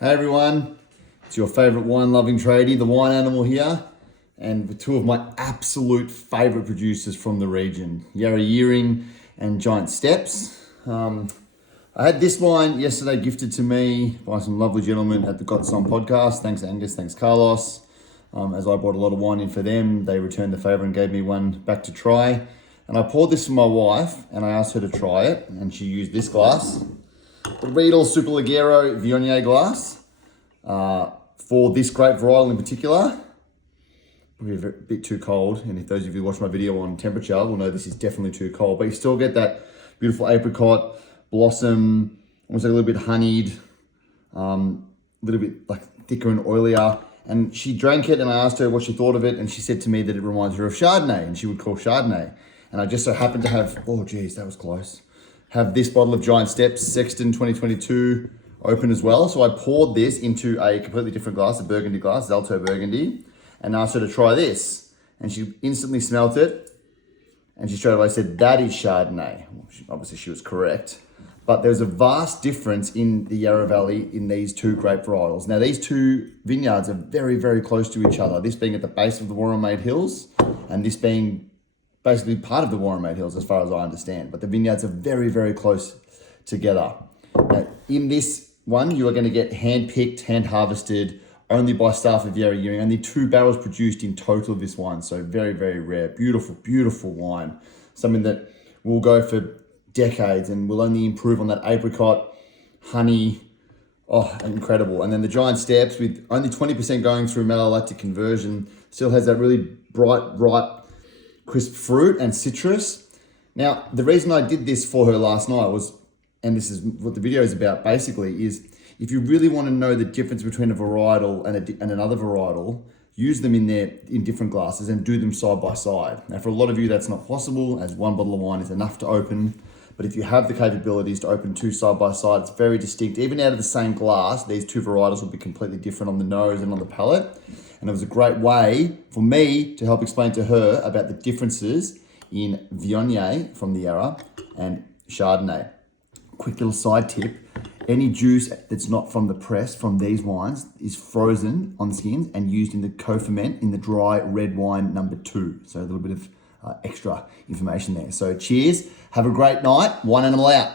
Hey everyone, it's your favourite wine-loving tradie, the wine animal here, and with two of my absolute favourite producers from the region, Yarra Valley and Giant Steps. I had this wine yesterday gifted to me by some lovely gentlemen at the Got Some podcast. Thanks Angus, thanks Carlos. As I bought a lot of wine in for them, they returned the favour and gave me one back to try. And I poured this for my wife and I asked her to try it, and she used this glass. The Riedel Superleggero Viognier glass for this grape varietal in particular. Probably a bit too cold, and if those of you who watch my video on temperature will know this is definitely too cold, but you still get that beautiful apricot, blossom, almost like a little bit honeyed, a little bit like thicker and oilier. And she drank it and I asked her what she thought of it, and she said to me that it reminds her of Chardonnay, and she would call Chardonnay. And I just so happened to have, oh geez, that was close, have this bottle of Giant Steps Sexton 2022 open as well. So I poured this into a completely different glass, a burgundy glass, Zalto Burgundy, and asked her to try this. And she instantly smelt it, and she straight away said, that is Chardonnay. Obviously she was correct. But there's a vast difference in the Yarra Valley in these two grape varietals. Now these two vineyards are very, very close to each other. This being at the base of the Warramade Hills, and this being basically part of the Warramade Hills as far as I understand. But the vineyards are very, very close together. Now, in this one, you are going to get hand-picked, hand-harvested, only by staff of Yarra Valley. Only 2 barrels produced in total of this wine. So very, very rare. Beautiful, beautiful wine. Something that will go for decades and will only improve on that apricot, honey. Oh, incredible. And then the Giant Steps, with only 20% going through malolactic conversion, still has that really bright, ripe, crisp fruit and citrus. Now, the reason I did this for her last night was, and this is what the video is about basically, is if you really want to know the difference between a varietal and another varietal, use them in different glasses and do them side by side. Now, for a lot of you, that's not possible, as one bottle of wine is enough to open. But if you have the capabilities to open 2 side by side, it's very distinct. Even out of the same glass, these 2 varietals will be completely different on the nose and on the palate. And it was a great way for me to help explain to her about the differences in Viognier from the Yarra and Chardonnay. Quick little side tip, any juice that's not from the press from these wines is frozen on skins and used in the co-ferment in the dry red wine number 2. So a little bit of extra information there. So cheers, have a great night, Wine Animal out.